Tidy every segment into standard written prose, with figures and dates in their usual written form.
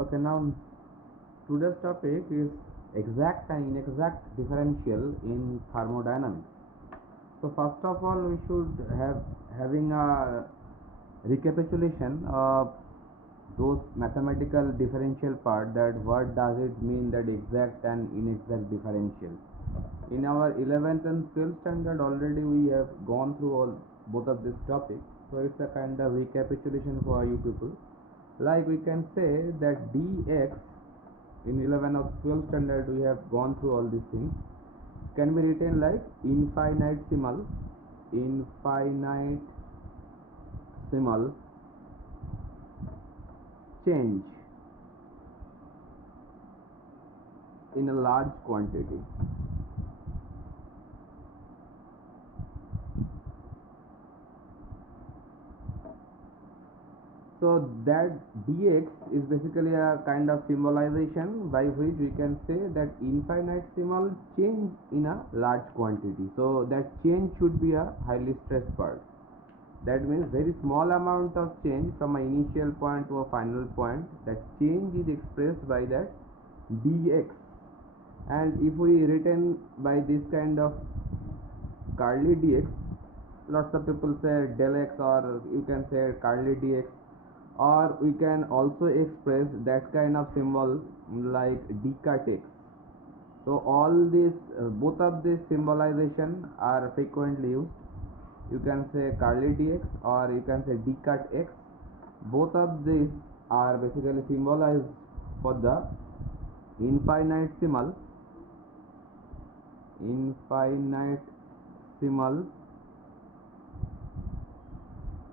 Okay, now today's topic is exact and inexact differential in thermodynamics. So first of all, we should having a recapitulation of those mathematical differential part, that what does it mean, that exact and inexact differential. In our 11th and 12th standard already we have gone through both of these topics, so it's a kind of recapitulation for you people. Like we can say that dx in 11 or 12 standard we have gone through all these things, can be written like infinitesimal change in a large quantity. So that dx is basically a kind of symbolization by which we can say that infinitesimal change in a large quantity. So that change should be a highly stressed part. That means very small amount of change from an initial point to a final point. That change is expressed by that dx. And if we written by this kind of curly dx, lots of people say del x, or you can say curly dx, or we can also express that kind of symbol like d cut x. So all these both of these symbolization are frequently used. You can say curly dx or you can say d cut x. Both of these are basically symbolized for the infinitesimal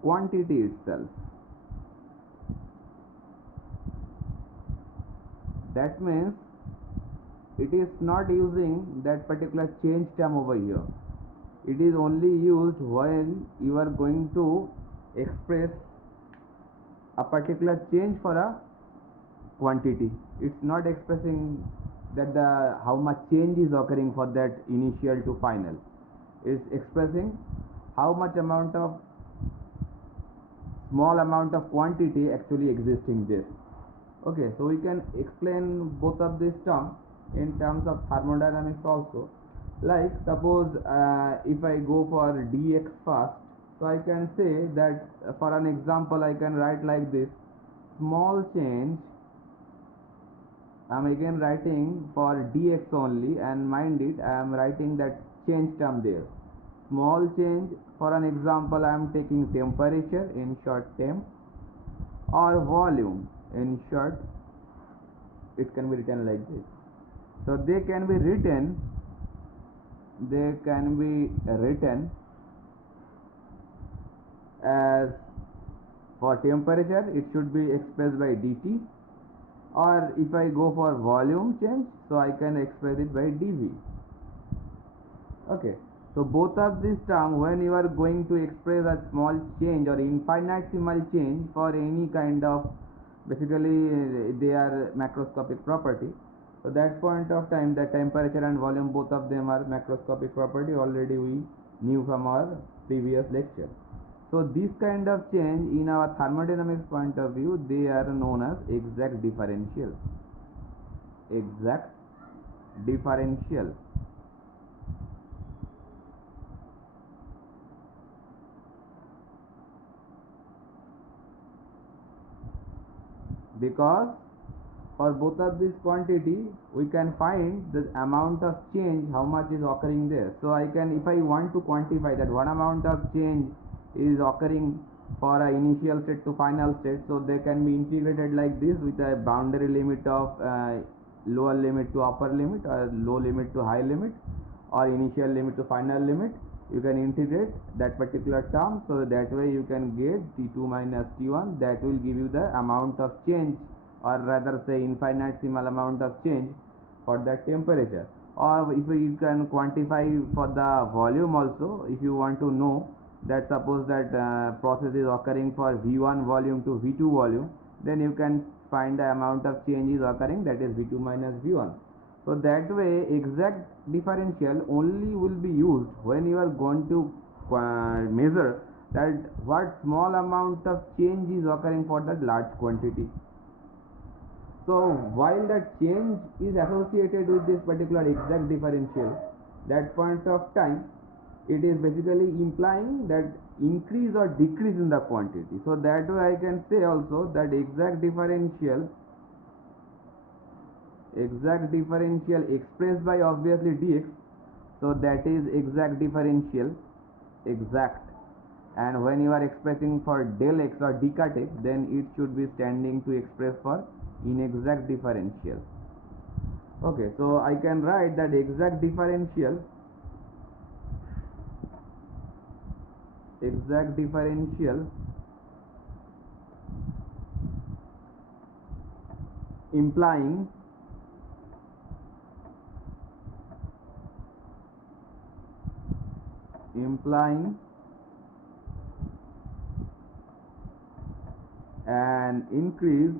quantity itself. That means it is not using that particular change term over here. It is only used when you are going to express a particular change for a quantity. It's not expressing that how much change is occurring for that initial to final. It's expressing how much small amount of quantity actually existing there. Okay, so we can explain both of these terms in terms of thermodynamics also. Like suppose if I go for dx first, so I can say that for an example I can write like this: small change, I am again writing for dx only, and mind it, I am writing that change term there. Small change, for an example I am taking temperature, in short temp, or volume, in short it can be written like this. So they can be written as, for temperature it should be expressed by dt, or if I go for volume change, so I can express it by dv. Okay, so both of these terms, when you are going to express a small change or infinitesimal change for any kind of, basically they are macroscopic property. So that point of time, the temperature and volume, both of them are macroscopic property, already we knew from our previous lecture. So this kind of change in our thermodynamics point of view, they are known as exact differential. Because for both of this quantity we can find the amount of change, how much is occurring there. So I can, if I want to quantify that what amount of change is occurring for a initial state to final state, so they can be integrated like this, with a boundary limit of lower limit to upper limit, or low limit to high limit, or initial limit to final limit. You can integrate that particular term, so that way you can get T2 minus T1. That will give you the amount of change, or rather say infinitesimal amount of change for that temperature. Or if you can quantify for the volume also, if you want to know that suppose that process is occurring for V1 volume to V2 volume, then you can find the amount of change is occurring, that is V2 minus V1. So that way exact differential only will be used when you are going to measure that what small amount of change is occurring for that large quantity. So while that change is associated with this particular exact differential, that point of time, it is basically implying that increase or decrease in the quantity. So that way I can say also that exact differential expressed by obviously dx, so that is exact differential, exact, and when you are expressing for del x or d cut x, then it should be standing to express for inexact differential. Okay, so I can write that exact differential implying an increase.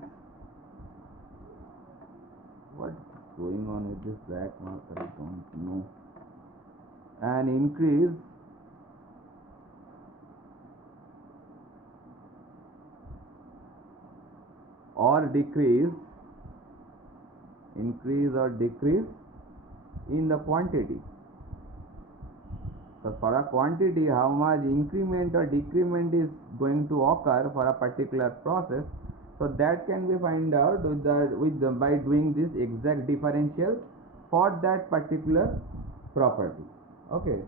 What's going on with this black marker? I don't know. An increase or decrease, in the quantity. So for a quantity, how much increment or decrement is going to occur for a particular process, so that can be find out by doing this exact differential for that particular property. Okay,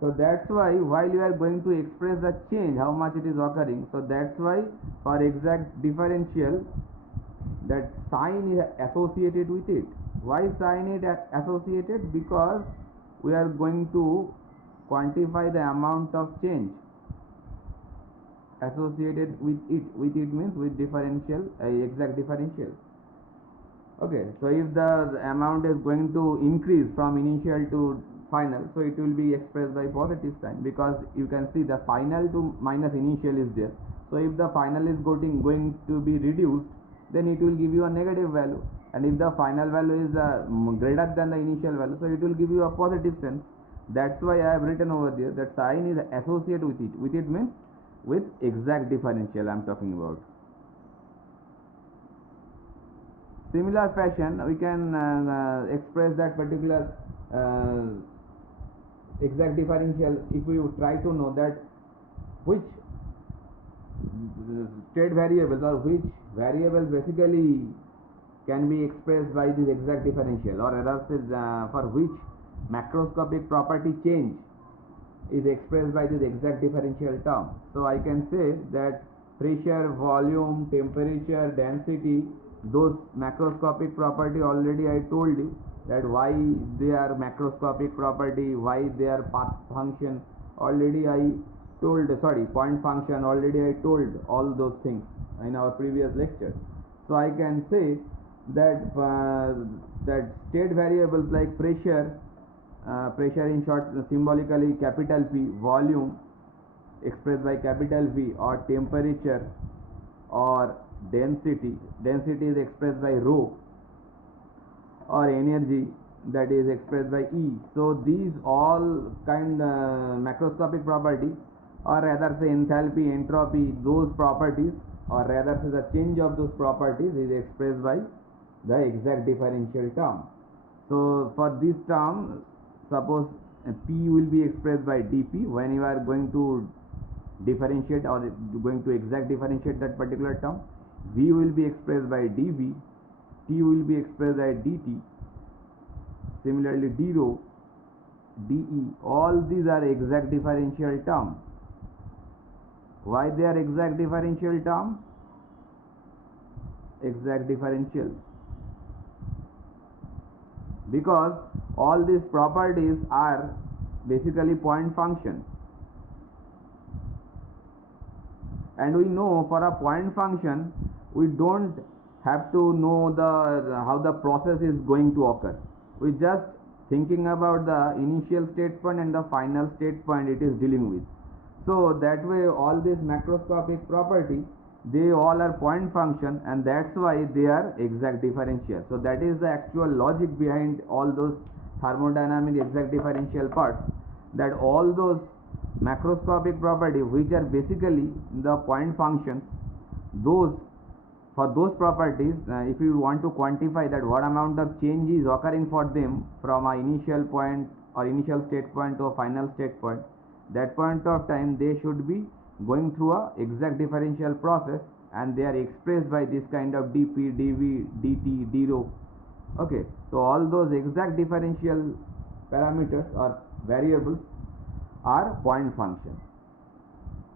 so that's why while you are going to express the change, how much it is occurring, so that's why for exact differential, that sign is associated with it. Why sign is associated? Because we are going to quantify the amount of change associated with it. With it means with differential, exact differential. Okay, so if the amount is going to increase from initial to final, so it will be expressed by positive sign, because you can see the final to minus initial is there. So if the final is going to be reduced, then it will give you a negative value, and if the final value is greater than the initial value, so it will give you a positive sense. That's why I have written over there that sign is associated with it. With it means with exact differential I am talking about. Similar fashion, we can express that particular exact differential if we try to know that which state variables or which variables basically can be expressed by this exact differential, or rather for which macroscopic property change is expressed by this exact differential term. So I can say that pressure, volume, temperature, density, those macroscopic property already I told you that why they are macroscopic property, why they are path function, already I told, point function, already I told all those things in our previous lecture. So I can say that that state variables like pressure, pressure in short symbolically capital P, volume expressed by capital V, or temperature or density is expressed by rho, or energy that is expressed by E. So these all kind macroscopic property, or rather say enthalpy, entropy, those properties, or rather say the change of those properties is expressed by the exact differential term. So for this term, suppose P will be expressed by dP when you are going to differentiate or going to exact differentiate that particular term. V will be expressed by dV, T will be expressed by dt, similarly d rho, dE, all these are exact differential terms. Why they are exact differential term? Exact differential, because all these properties are basically point functions, and we know for a point function we don't have to know how the process is going to occur. We just thinking about the initial state point and the final state point it is dealing with. So that way all these macroscopic property, they all are point function, and that's why they are exact differential. So that is the actual logic behind all those thermodynamic exact differential parts, that all those macroscopic property which are basically the point functions, those for those properties, if you want to quantify that what amount of change is occurring for them from a initial point or initial state point to a final state point, that point of time they should be going through a exact differential process, and they are expressed by this kind of dp, dv, dt, d rho. Okay, so all those exact differential parameters or variables are point functions.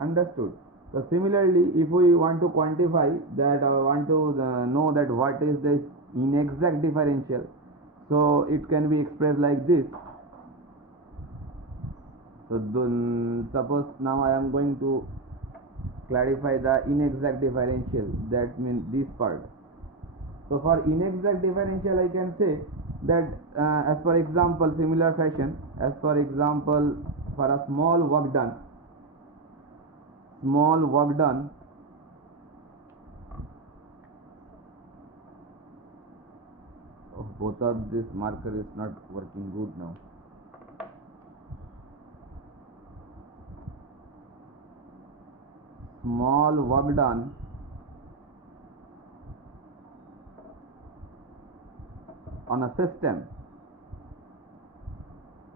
Understood? So similarly, if we want to quantify that or want to know that what is this inexact differential, so it can be expressed like this. So suppose now I am going to clarify the inexact differential, that means this part. So for inexact differential I can say that as for example, similar fashion, as for example, for a small work done, oh, both of this marker is not working good now. Small work done on a system.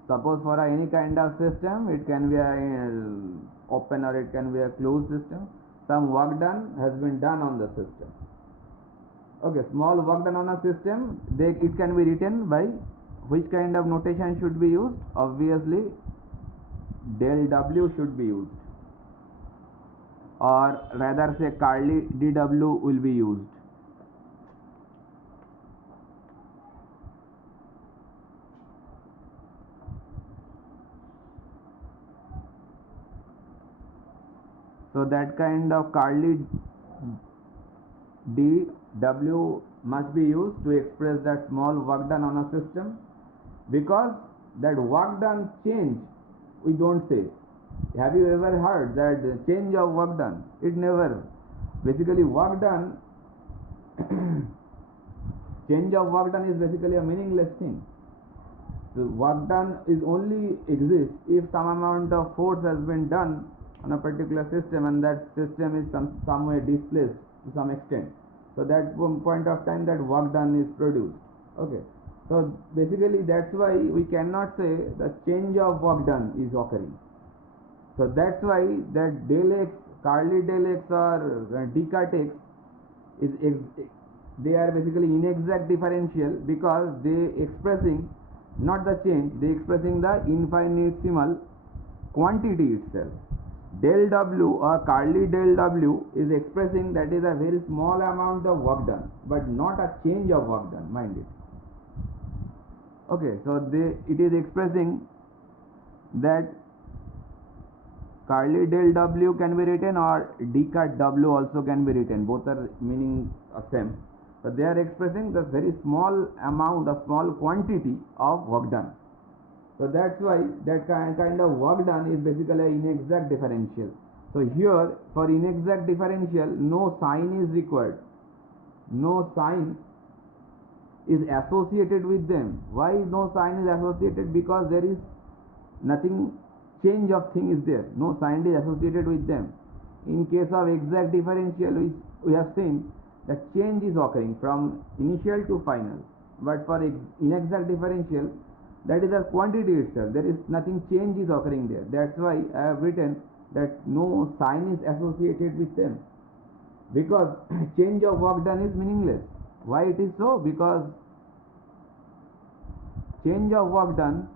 Suppose for any kind of system, it can be a open or it can be a closed system. Some work done has been done on the system. Okay, small work done on a system, it can be written by which kind of notation should be used? Obviously, del W should be used, or rather say curly dW will be used. So that kind of curly dW must be used to express that small work done on a system, because that work done change we don't say. Have you ever heard that change of work done? It never. Basically work done change of work done is basically a meaningless thing. So work done is only exists if some amount of force has been done on a particular system and that system is some way displaced to some extent. So that point of time that work done is produced. Okay. So basically that's why we cannot say the change of work done is occurring. So that's why that del x, curly del x or dcut x they are basically inexact differential, because they expressing not the change, they expressing the infinitesimal quantity itself. Del W or curly del W is expressing that is a very small amount of work done, but not a change of work done, mind it. Okay, so it is expressing that curly del W can be written or dcut W also can be written, both are meaning same. So they are expressing the very small amount, a small quantity of work done. So that's why that kind of work done is basically an inexact differential. So here for inexact differential, no sign is required. No sign is associated with them. Why no sign is associated? Because there is nothing, change of thing is there. No sign is associated with them. In case of exact differential, we have seen that change is occurring from initial to final. But for inexact differential, that is a quantity itself. There is nothing, change is occurring there. That's why I have written that no sign is associated with them, because change of work done is meaningless. Why it is so? Because change of work done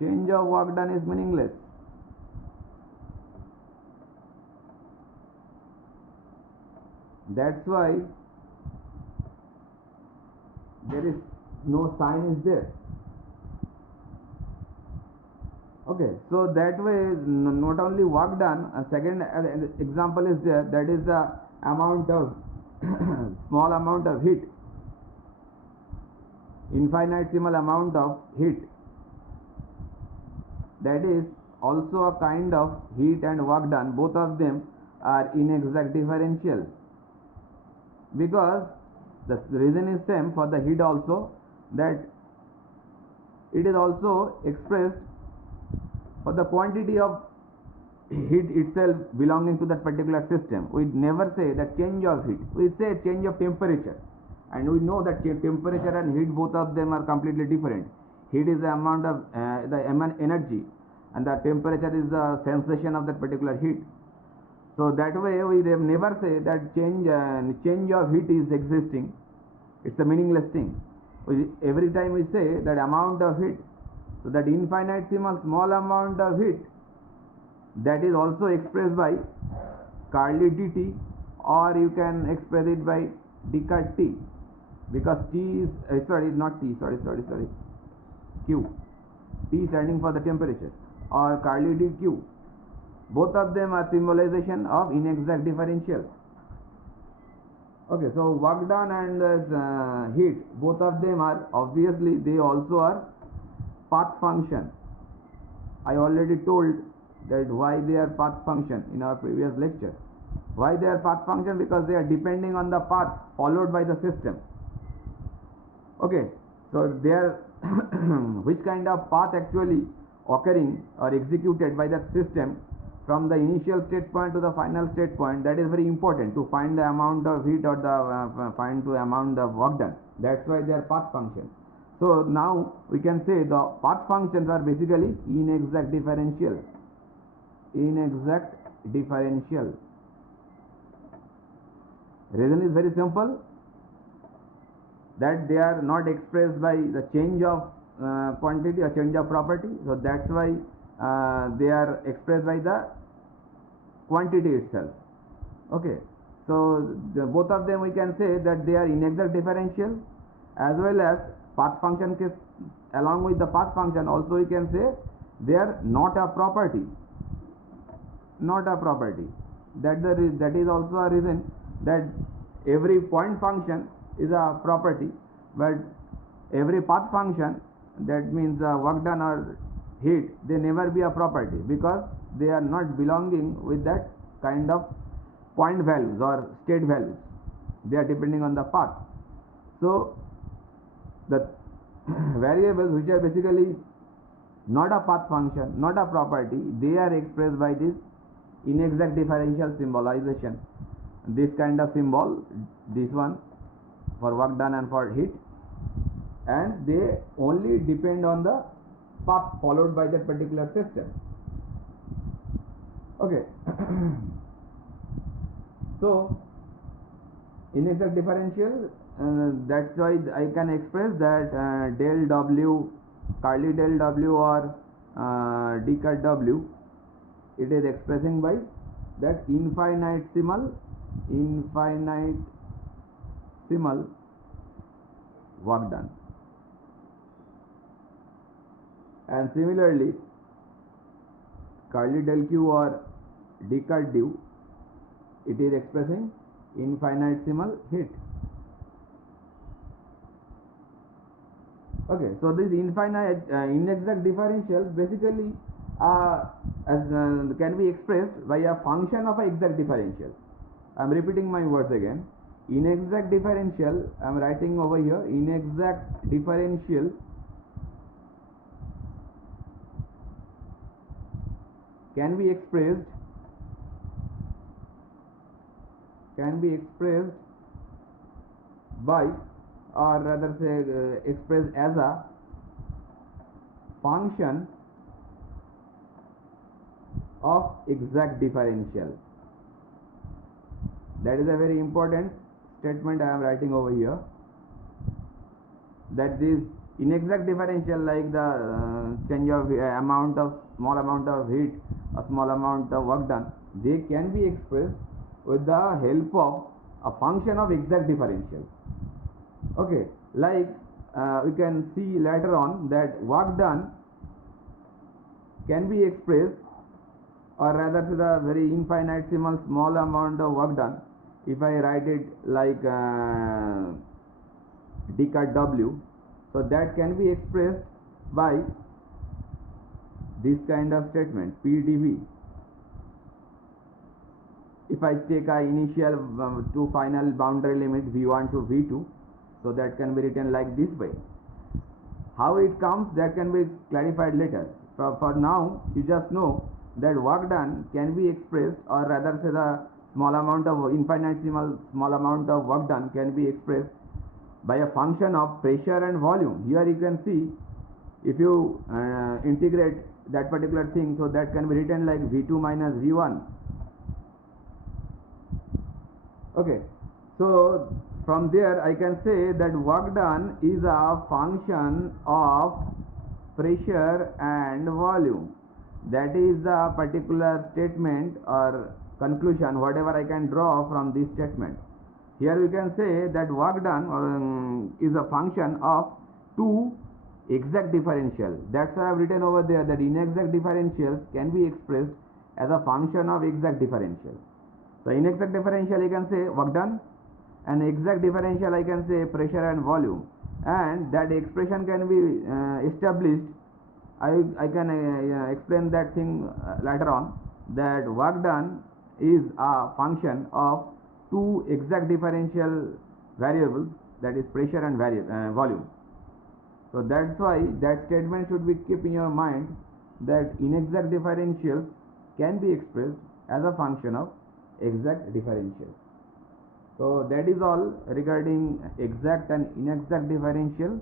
is meaningless. That's why there is no sign is there. Okay, so that way not only work done, a second example is there, that is the amount of small amount of heat, infinitesimal amount of heat, that is also a kind of heat and work done. Both of them are inexact differential, because the reason is same for the heat also, that it is also expressed for the quantity of heat itself belonging to that particular system. We never say that change of heat, we say change of temperature, and we know that temperature and heat, both of them are completely different. Heat is the amount of the energy, and the temperature is the sensation of that particular heat. So that way we never say that change of heat is existing. It's a meaningless thing. Every time we say that amount of heat, so that infinitesimal small amount of heat, that is also expressed by Carli dt, or you can express it by Descartes T, because T is not T, Q. T standing for the temperature, or Carli dq. Both of them are symbolization of inexact differential. Okay, so work done and heat, both of them are, obviously they also are path function. I already told that why they are path function in our previous lecture. Why they are path function? Because they are depending on the path followed by the system. Okay, so they are which kind of path actually occurring or executed by that system from the initial state point to the final state point, that is very important to find the amount of heat or the find the amount of work done. That's why they are path functions. So now we can say the path functions are basically inexact differential. Inexact differential. Reason is very simple, that they are not expressed by the change of quantity or change of property. So that's why they are expressed by the quantity itself. Okay, so both of them we can say that they are inexact differential, as well as path function case. Along with the path function also we can say they are not a property. Not a property. That is also a reason that every point function is a property, but every path function, that means work done or heat, they never be a property, because they are not belonging with that kind of point values or state values. They are depending on the path. So the variables which are basically not a path function, not a property, they are expressed by this inexact differential symbolization. This kind of symbol, this one for work done and for heat, and they only depend on the path followed by that particular system. Okay. So inexact differential, that's why I can express that del W, Carli del W or Descartes W, it is expressing by that infinitesimal work done. And similarly, Carli del Q or Descartes du, it is expressing infinitesimal heat. Okay, so this inexact differentials basically can be expressed by a function of an exact differential. I am repeating my words again. Inexact differential, I am writing over here, inexact differential can be expressed by, or rather say expressed as a function of exact differential. That is a very important statement I am writing over here, that this inexact differential, like the change of small amount of heat, a small amount of work done, they can be expressed with the help of a function of exact differential. Okay, like we can see later on that work done can be expressed, or rather to the very infinitesimal small amount of work done, if I write it like Descartes W, so that can be expressed by this kind of statement, PdV. If I take a initial to final boundary limit V1 to V2, so that can be written like this way. How it comes, that can be clarified later. For now, you just know that work done can be expressed, or rather say the small amount of infinitesimal small amount of work done can be expressed by a function of pressure and volume. Here you can see, if you integrate that particular thing, so that can be written like V2 minus V1. Okay, so from there I can say that work done is a function of pressure and volume. That is the particular statement or conclusion, whatever I can draw from this statement. Here we can say that work done is a function of two exact differential. That's why I have written over there that inexact differentials can be expressed as a function of exact differential. So inexact differential I can say work done, and exact differential I can say pressure and volume, and that expression can be established. I can explain that thing later on, that work done is a function of two exact differential variables, that is pressure and volume. So that's why that statement should be kept in your mind, that inexact differentials can be expressed as a function of exact differential. So that is all regarding exact and inexact differential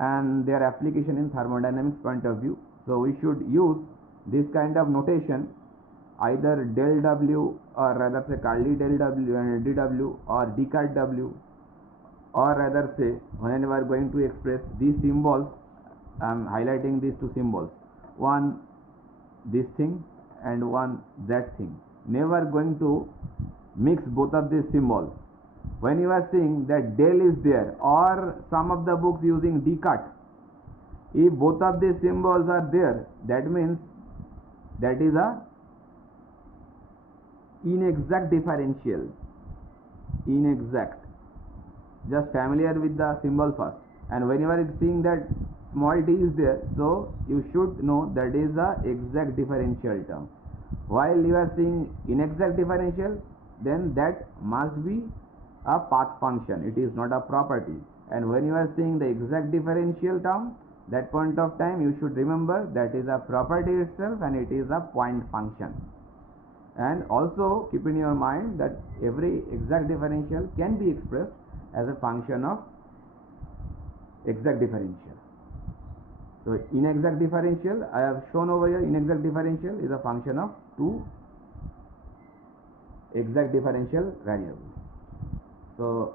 and their application in thermodynamics point of view. So we should use this kind of notation, either del W, or rather say Carli del W and dW, or d cut W, or rather say when we are going to express these symbols, I am highlighting these two symbols, one this thing and one that thing. Never going to mix both of these symbols. When you are seeing that del is there, or some of the books using d cut, if both of these symbols are there, that means that is a inexact differential. Inexact. Just familiar with the symbol first, and when you are seeing that small t is there, so you should know that is a exact differential term. While you are seeing inexact differential, then that must be a path function, it is not a property. And when you are seeing the exact differential term, that point of time you should remember that is a property itself and it is a point function. And also keep in your mind that every exact differential can be expressed as a function of exact differential. So inexact differential, I have shown over here, inexact differential is a function of two exact differential variables. So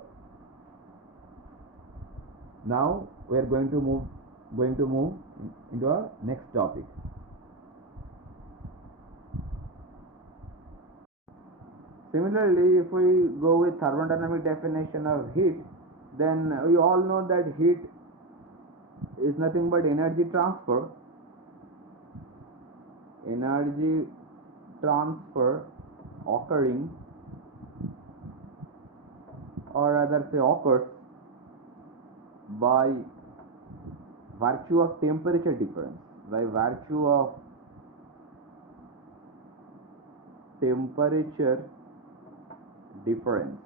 now we are going to move into our next topic. Similarly, if we go with thermodynamic definition of heat, then we all know that heat is nothing but energy transfer. Energy transfer occurring, or rather say occurs, by virtue of temperature difference. By virtue of temperature difference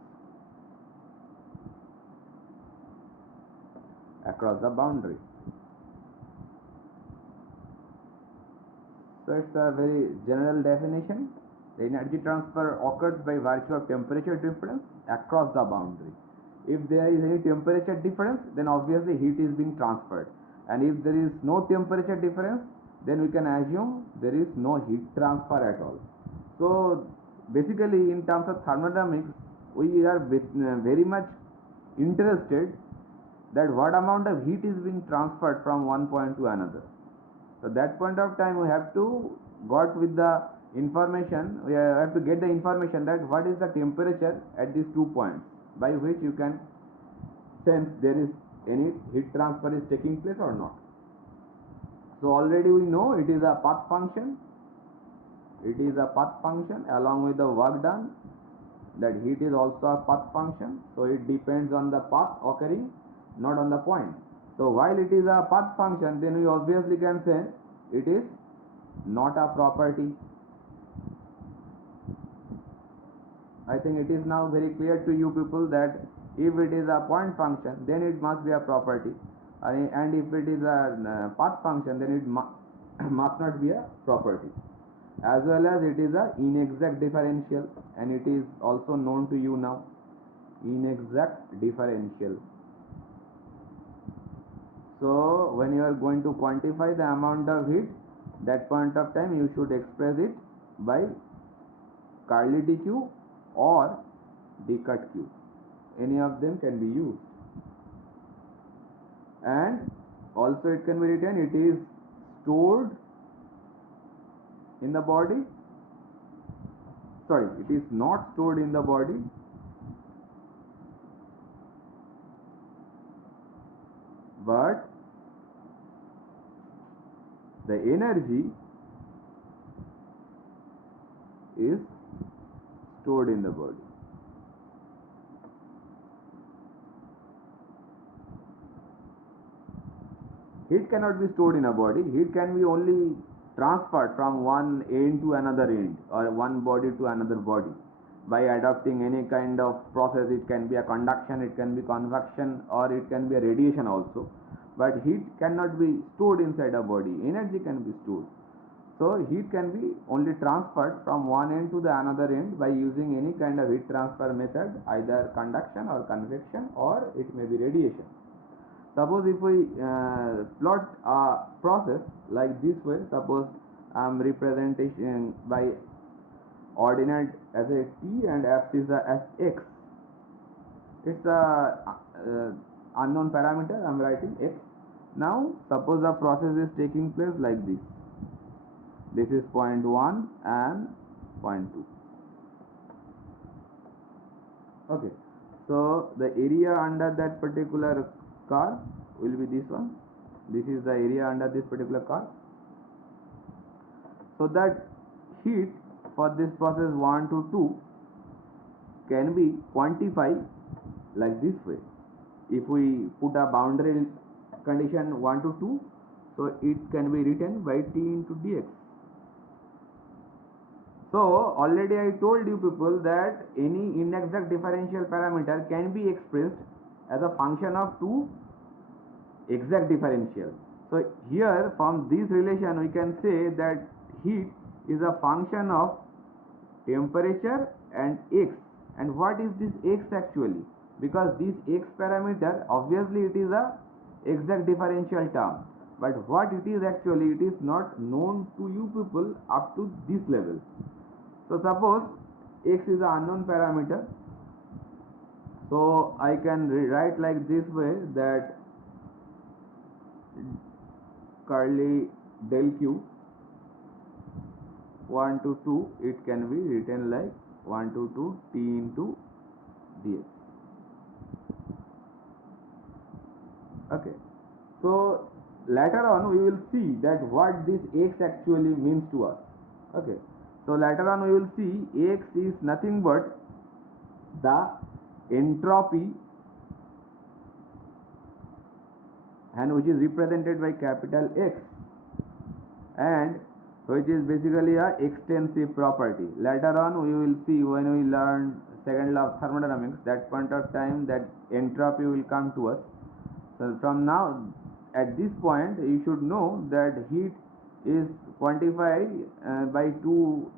across the boundary. So it's a very general definition. The energy transfer occurs by virtue of temperature difference across the boundary. If there is any temperature difference, then obviously heat is being transferred, and if there is no temperature difference, then we can assume there is no heat transfer at all. So basically, in terms of thermodynamics, we are very much interested that what amount of heat is being transferred from one point to another. So that point of time we have to got with the information, we have to get the information that what is the temperature at these 2 points, by which you can sense there is any heat transfer is taking place or not. So already we know it is a path function. It is a path function along with the work done. That heat is also a path function. So it depends on the path occurring, not on the point. So while it is a path function, then we obviously can say it is not a property. I think it is now very clear to you people that if it is a point function, then it must be a property, and if it is a path function, then it must not be a property. as well as it is a inexact differential, and it is also known to you now, inexact differential. So when you are going to quantify the amount of heat, that point of time you should express it by Carly dq or d cut q. Any of them can be used, and also it can be written it is stored in the body. Sorry, it is not stored in the body, but the energy is stored in the body. Heat cannot be stored in a body. Heat can be only transferred from one end to another end, or one body to another body, by adopting any kind of process. It can be a conduction, it can be convection, or it can be a radiation also. But heat cannot be stored inside a body. Energy can be stored. So heat can be only transferred from one end to the another end by using any kind of heat transfer method, either conduction or convection, or it may be radiation. Suppose if we plot a process like this way, suppose I am representation by ordinate as a t and axis as x. It's a unknown parameter, I am writing x. Now suppose the process is taking place like this. This is point 1 and point 2. Okay, so the area under that particular car will be this one. This is the area under this particular car. So that heat for this process 1 to 2 can be quantified like this way. If we put a boundary condition 1 to 2, so it can be written by T into dx. So already I told you people that any inexact differential parameter can be expressed as a function of two exact differentials. So here from this relation we can say that heat is a function of temperature and x. And what is this x actually? Because this x parameter, obviously it is a exact differential term, but what it is actually, it is not known to you people up to this level. So suppose x is an unknown parameter, so I can rewrite like this way, that curly del q 1 to 2, it can be written like 1 to 2 t into dx. Okay, so later on we will see that what this x actually means to us. Okay, so later on we will see x is nothing but the entropy, and which is represented by capital X, and which is basically a extensive property. Later on we will see, when we learn second law of thermodynamics, that point of time that entropy will come to us. So from now, at this point, you should know that heat is quantified by two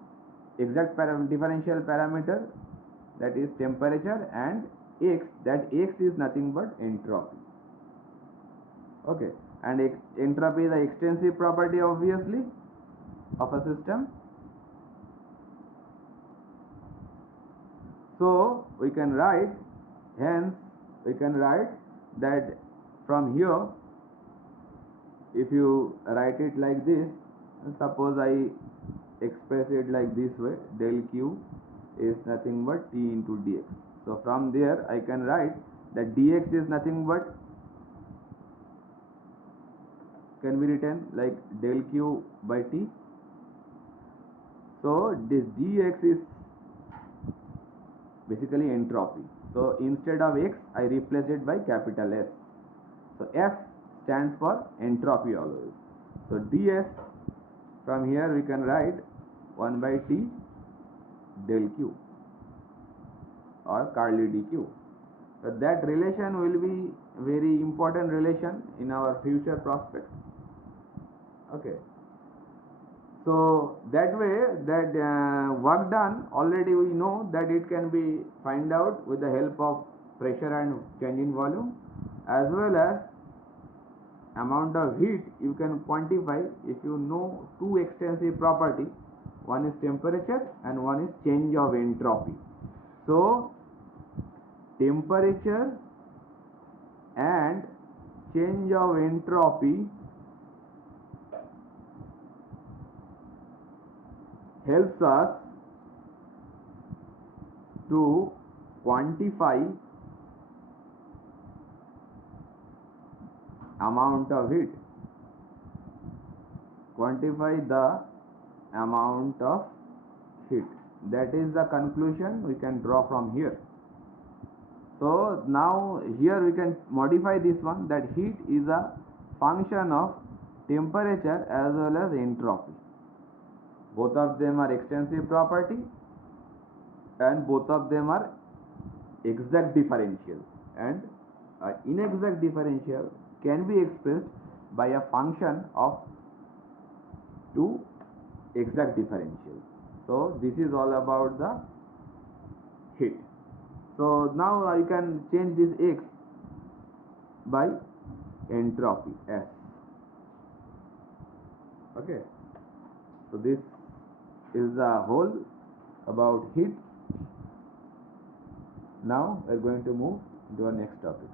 exact differential parameters, that is temperature and x. That x is nothing but entropy. Okay, and entropy is the extensive property obviously of a system. So we can write, hence we can write that from here, if you write it like this, suppose I express it like this way, del q is nothing but t into dx. So from there I can write that dx is nothing but, can be written like del q by t. So this dx is basically entropy. So instead of x, I replace it by capital S. So S stands for entropy always. So ds, from here we can write 1 by t del q or Carly dq. So that relation will be very important relation in our future prospects. Okay. So that way, that work done already we know that it can be find out with the help of pressure and change in volume, as well as amount of heat you can quantify if you know two extensive property. One is temperature and one is change of entropy. So temperature and change of entropy helps us to quantify amount of heat, quantify the amount of heat. That is the conclusion we can draw from here. So now here we can modify this one, that heat is a function of temperature as well as entropy. Both of them are extensive property and both of them are exact differential, and inexact differential can be expressed by a function of two exact differentials. So this is all about the heat. So now you can change this x by entropy S. Okay, so this is the whole about heat. Now we are going to move to our next topic.